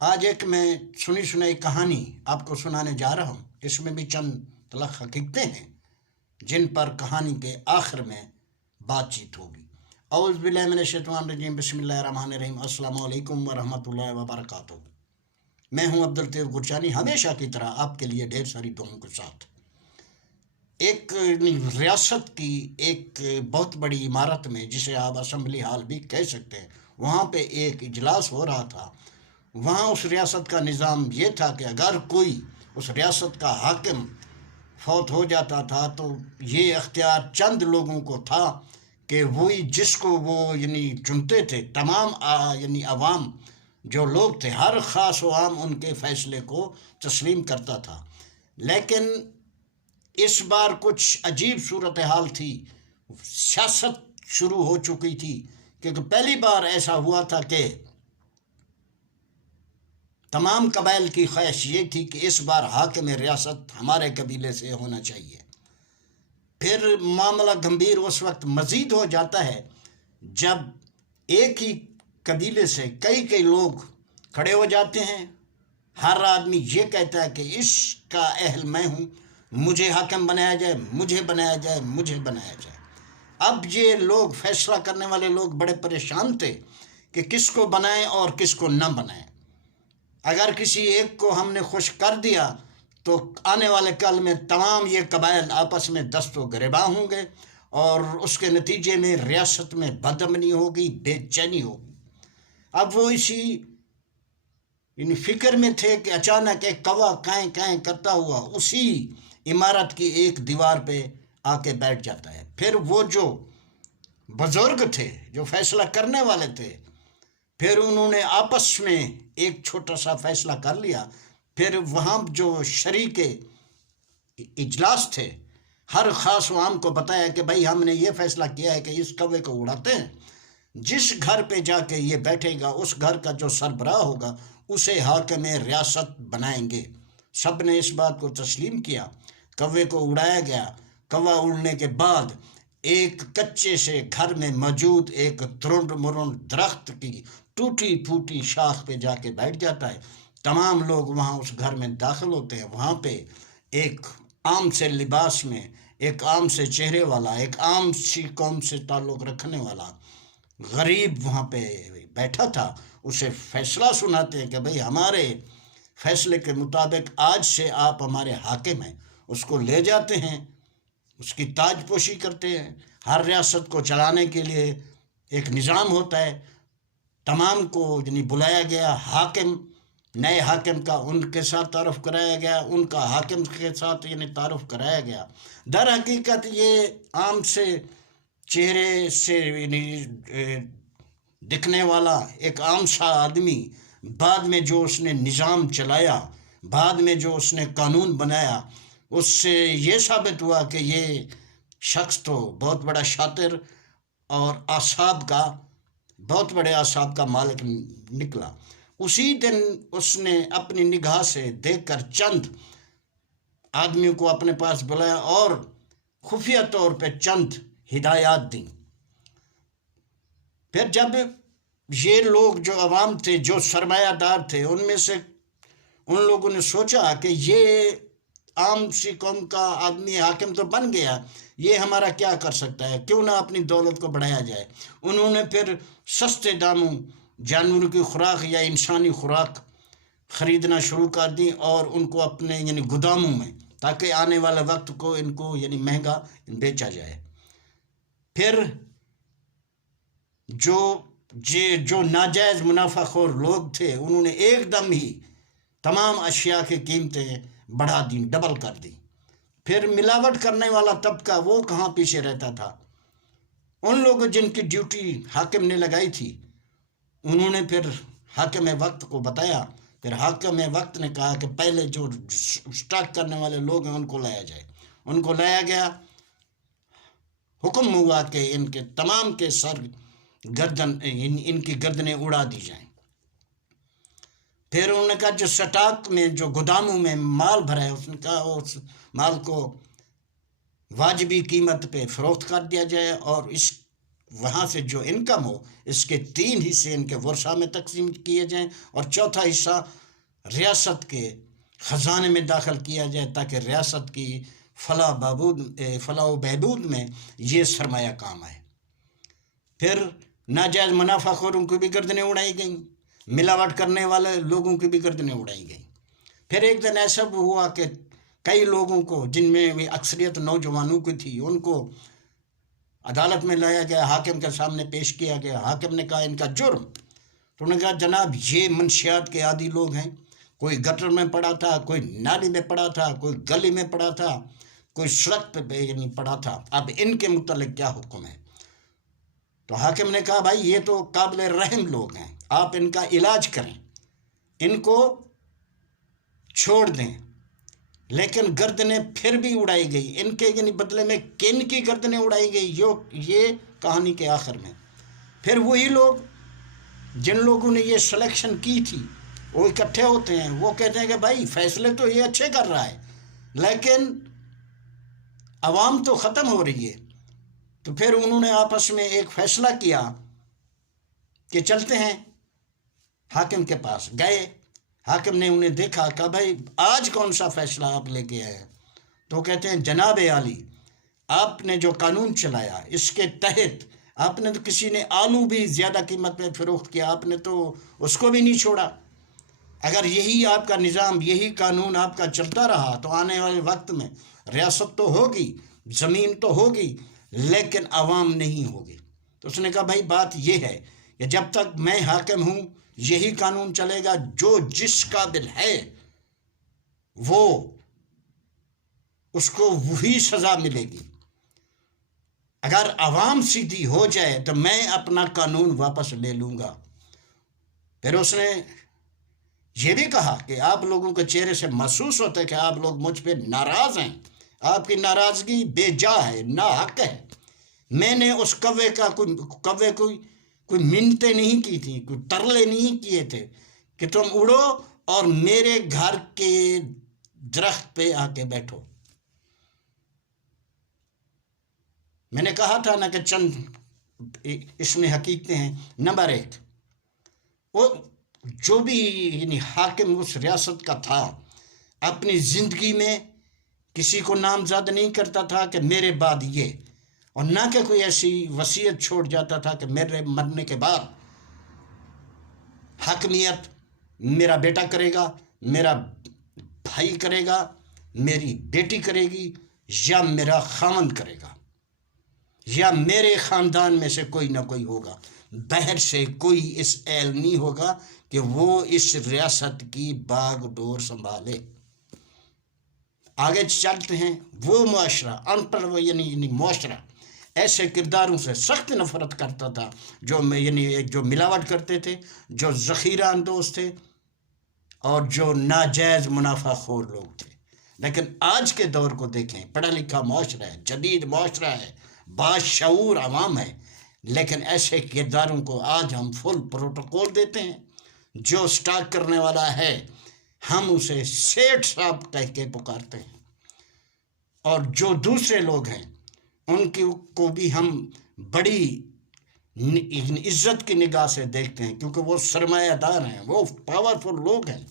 آج ایک میں سنی سنائی کہانی آپ کو سنانے جا رہا ہوں۔ اس میں بھی چند تلخ حقیقتیں ہیں جن پر کہانی کے آخر میں بات چیت ہوگی۔ اعوذ باللہ من الشیطان الرجیم، بسم اللہ الرحمن الرحیم۔ السلام علیکم ورحمۃ اللہ وبرکاتہ۔ میں ہوں عبدالطیف گرچانی، ہمیشہ کی طرح آپ کے لیے ڈھیر ساری دعاؤں کے ساتھ۔ ایک ریاست کی ایک بہت بڑی عمارت میں، جسے آپ اسمبلی ہال بھی کہہ سکتے ہیں، وہاں پہ ایک اجلاس ہو رہا تھا۔ وہاں اس ریاست کا نظام یہ تھا کہ اگر کوئی اس ریاست کا حاکم فوت ہو جاتا تھا تو یہ اختیار چند لوگوں کو تھا کہ وہی جس کو وہ چنتے تھے، تمام عوام جو لوگ تھے، ہر خاص و عام ان کے فیصلے کو تسلیم کرتا تھا۔ لیکن اس بار کچھ عجیب صورتحال تھی۔ سیاست شروع ہو چکی تھی، کیونکہ پہلی بار ایسا ہوا تھا کہ تمام قبائل کی خواہش یہ تھی کہ اس بار حاکم ریاست ہمارے قبیلے سے ہونا چاہیے۔ پھر معاملہ گمبھیر اس وقت مزید ہو جاتا ہے جب ایک ہی قبیلے سے کئی لوگ کھڑے ہو جاتے ہیں۔ ہر آدمی یہ کہتا ہے کہ اس کا اہل میں ہوں، مجھے حاکم بنایا جائے، مجھے بنایا جائے، مجھے بنایا جائے۔ اب یہ لوگ، فیصلہ کرنے والے لوگ، بڑے پریشان تھے کہ کس کو بنائیں اور کس کو نہ بنائیں۔ اگر کسی ایک کو ہم نے خوش کر دیا تو آنے والے کل میں تمام یہ قبائل آپس میں دست و گریباں ہوں گے اور اس کے نتیجے میں ریاست میں بدامنی ہوگی، بے چینی ہوگی۔ اب وہ اسی فکر میں تھے کہ اچانک ایک کوا کائیں کائیں کرتا ہوا اسی عمارت کی ایک دیوار پہ آ کے بیٹھ جاتا ہے۔ پھر وہ جو بزرگ تھے، جو فیصلہ کرنے والے تھے، پھر انہوں نے آپس میں ایک چھوٹا سا فیصلہ کر لیا۔ پھر وہاں جو شریک اجلاس تھے، ہر خاص و عام کو بتایا کہ بھائی ہم نے یہ فیصلہ کیا ہے کہ اس کوے کو اڑاتے ہیں، جس گھر پہ جا کے یہ بیٹھے گا اس گھر کا جو سربراہ ہوگا اسے حاکم ریاست بنائیں گے۔ سب نے اس بات کو تسلیم کیا، کوے کو اڑایا گیا۔ کوا اڑنے کے بعد ایک کچے سے گھر میں موجود ایک ترنڈ مرنڈ درخت کی ٹوٹی پھوٹی شاخ پہ جا کے بیٹھ جاتا ہے۔ تمام لوگ وہاں اس گھر میں داخل ہوتے ہیں۔ وہاں پہ ایک عام سے لباس میں، ایک عام سے چہرے والا، ایک عام سی قوم سے تعلق رکھنے والا غریب وہاں پہ بیٹھا تھا۔ اسے فیصلہ سناتے ہیں کہ بھئی ہمارے فیصلے کے مطابق آج سے آپ ہمارے حاکم ہیں۔ اس کو لے جاتے ہیں، اس کی تاج پوشی کرتے ہیں۔ ہر ریاست کو چلانے کے لیے ایک نظام ہوتا ہے۔ تمام کو بلایا گیا، حاکم، نئے حاکم کا ان کے ساتھ تعارف کرایا گیا، ان کا حاکم کے ساتھ تعارف کرایا گیا۔ در حقیقت یہ عام سے چہرے سے دکھنے والا ایک عام سا آدمی، بعد میں جو اس نے نظام چلایا، بعد میں جو اس نے قانون بنایا، اس سے یہ ثابت ہوا کہ یہ شخص تو بہت بڑا شاطر اور بہت بڑے اعصاب کا مالک نکلا۔ اسی دن اس نے اپنی نگاہ سے دیکھ کر چند آدمیوں کو اپنے پاس بلایا اور خفیہ طور پہ چند ہدایات دیں۔ پھر جب یہ لوگ، جو عوام تھے، جو سرمایہ دار تھے، ان میں سے ان لوگوں نے سوچا کہ یہ عام سی قوم کا آدمی حاکم تو بن گیا، یہ ہمارا کیا کر سکتا ہے، کیوں نہ اپنی دولت کو بڑھایا جائے۔ انہوں نے پھر سستے داموں جانوروں کی خوراک یا انسانی خوراک خریدنا شروع کر دی اور ان کو اپنے گوداموں میں، تاکہ آنے والے وقت کو ان کو مہنگا بیچا جائے۔ پھر جو ناجائز منافع خور لوگ تھے، انہوں نے ایک دم ہی تمام اشیاء کی قیمتیں بڑھا دیں، ڈبل کر دی۔ پھر ملاوٹ کرنے والا طبقہ وہ کہاں پیچھے رہتا تھا؟ ان لوگوں جن کی ڈیوٹی حاکم نے لگائی تھی، انہوں نے پھر حاکم وقت کو بتایا۔ پھر حاکم وقت نے کہا کہ پہلے جو اسٹاک کرنے والے لوگ ہیں ان کو لایا جائے۔ ان کو لایا گیا۔ حکم ہوا کہ ان کے تمام کے ان کی گردنیں اڑا دی جائیں۔ پھر انہوں نے کہا جو سٹاک میں، جو گوداموں میں مال بھرا ہے، اس نے کہا اس مال کو واجبی قیمت پہ فروخت کر دیا جائے اور اس وہاں سے جو انکم ہو اس کے 3 حصے ان کے ورثہ میں تقسیم کیے جائیں اور چوتھا حصہ ریاست کے خزانے میں داخل کیا جائے تاکہ ریاست کی فلاح و بہبود میں یہ سرمایہ کام آئے۔ پھر ناجائز منافع خوروں کی بھی گردنیں اڑائی گئیں، ملاوٹ کرنے والے لوگوں کی بھی گردنیں اڑائی گئیں۔ پھر ایک دن ایسا ہوا کہ کئی لوگوں کو، جن میں بھی اکثریت نوجوانوں کی تھی، ان کو عدالت میں لایا گیا، حاکم کے سامنے پیش کیا گیا۔ حاکم نے کہا ان کا جرم، تو انہوں نے کہا جناب یہ منشیات کے عادی لوگ ہیں، کوئی گٹر میں پڑا تھا، کوئی نالی میں پڑا تھا، کوئی گلی میں پڑا تھا، کوئی سڑک پہ یعنی پڑا تھا، اب ان کے متعلق کیا حکم ہے؟ تو حاکم نے کہا بھائی یہ تو قابل رحم لوگ ہیں، آپ ان کا علاج کریں، ان کو چھوڑ دیں۔ لیکن گردنیں پھر بھی اڑائی گئی، ان کے یعنی بدلے میں کن کی گردنیں اڑائی گئی یہ کہانی کے آخر میں۔ پھر وہی لوگ جن لوگوں نے یہ سلیکشن کی تھی وہ اکٹھے ہوتے ہیں، وہ کہتے ہیں کہ بھائی فیصلے تو یہ اچھے کر رہا ہے لیکن عوام تو ختم ہو رہی ہے۔ تو پھر انہوں نے آپس میں ایک فیصلہ کیا کہ چلتے ہیں حاکم کے پاس۔ گئے، حاکم نے انہیں دیکھا، کہا بھائی آج کون سا فیصلہ آپ لے کے آئے ہیں؟ تو کہتے ہیں جناب عالی، آپ نے جو قانون چلایا اس کے تحت آپ نے تو کسی نے آلو بھی زیادہ قیمت میں فروخت کیا، آپ نے تو اس کو بھی نہیں چھوڑا۔ اگر یہی آپ کا نظام، یہی قانون آپ کا چلتا رہا تو آنے والے وقت میں ریاست تو ہوگی، زمین تو ہوگی لیکن عوام نہیں ہوگی۔ تو اس نے کہا بھائی بات یہ ہے کہ جب تک میں حاکم ہوں یہی قانون چلے گا، جو جس قابل ہے وہ اس کو وہی سزا ملے گی۔ اگر عوام سیدھی ہو جائے تو میں اپنا قانون واپس لے لوں گا۔ پھر اس نے یہ بھی کہا کہ آپ لوگوں کے چہرے سے محسوس ہوتا ہے کہ آپ لوگ مجھ پہ ناراض ہیں، آپ کی ناراضگی بے جا ہے، ناحق ہے۔ میں نے اس کوے کوئی منتیں نہیں کی تھی، کوئی ترلے نہیں کیے تھے کہ تم اڑو اور میرے گھر کے درخت پہ آ کے بیٹھو۔ میں نے کہا تھا نا کہ چند اس میں حقیقتیں ہیں۔ نمبر 1، وہ جو بھی یعنی حاکم اس ریاست کا تھا اپنی زندگی میں کسی کو نامزد نہیں کرتا تھا کہ میرے بعد یہ، اور نہ کہ کوئی ایسی وصیت چھوڑ جاتا تھا کہ میرے مرنے کے بعد حاکمیت میرا بیٹا کرے گا، میرا بھائی کرے گا، میری بیٹی کرے گی، یا میرا خاوند کرے گا، یا میرے خاندان میں سے کوئی نہ کوئی ہوگا۔ باہر سے کوئی اس اہل نہیں ہوگا کہ وہ اس ریاست کی باغ ڈور سنبھالے۔ آگے چلتے ہیں۔ وہ معاشرہ ان پڑھ یعنی معاشرہ ایسے کرداروں سے سخت نفرت کرتا تھا جو ملاوٹ کرتے تھے، جو ذخیرہ اندوز تھے اور جو ناجائز منافع خور لوگ تھے۔ لیکن آج کے دور کو دیکھیں، پڑھا لکھا معاشرہ ہے، جدید معاشرہ ہے، باشعور عوام ہے، لیکن ایسے کرداروں کو آج ہم فل پروٹوکول دیتے ہیں۔ جو سٹارٹ کرنے والا ہے ہم اسے سیٹ صاحب کہہ کے پکارتے ہیں، اور جو دوسرے لوگ ہیں ان کو بھی ہم بڑی عزت کی نگاہ سے دیکھتے ہیں، کیونکہ وہ سرمایہ دار ہیں، وہ پاورفل لوگ ہیں۔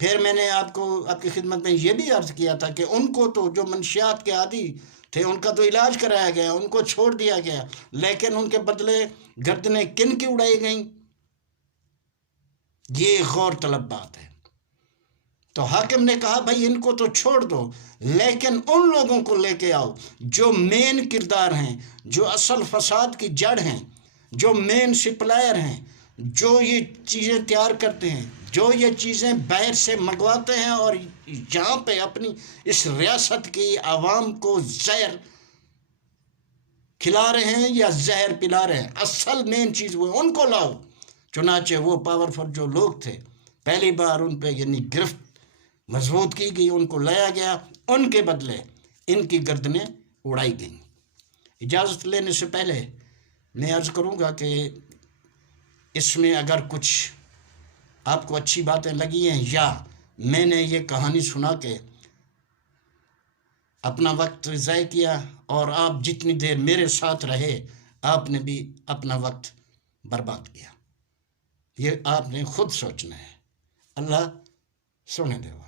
پھر میں نے آپ کی خدمت میں یہ بھی عرض کیا تھا کہ ان کو تو جو منشیات کے عادی تھے ان کا تو علاج کرایا گیا، ان کو چھوڑ دیا گیا، لیکن ان کے بدلے گردنیں کن کی اڑائی گئیں، یہ غور طلب بات ہے۔ تو حاکم نے کہا بھائی ان کو تو چھوڑ دو، لیکن ان لوگوں کو لے کے آؤ جو مین کردار ہیں، جو اصل فساد کی جڑ ہیں، جو مین سپلائر ہیں، جو یہ چیزیں تیار کرتے ہیں، جو یہ چیزیں باہر سے منگواتے ہیں اور یہاں پہ اپنی اس ریاست کی عوام کو زہر کھلا رہے ہیں یا زہر پلا رہے ہیں۔ اصل مین چیز وہ ان کو لاؤ۔ چنانچہ وہ پاورفل جو لوگ تھے پہلی بار ان پہ گرفت مضبوط کی گئی، ان کو لایا گیا، ان کے بدلے ان کی گردنیں اڑائی گئیں۔ اجازت لینے سے پہلے میں عرض کروں گا کہ اس میں اگر کچھ آپ کو اچھی باتیں لگی ہیں یا میں نے یہ کہانی سنا کے اپنا وقت ضائع کیا اور آپ جتنی دیر میرے ساتھ رہے آپ نے بھی اپنا وقت برباد کیا. یہ آپ نے خود سوچنا ہے. اللہ سونے دے.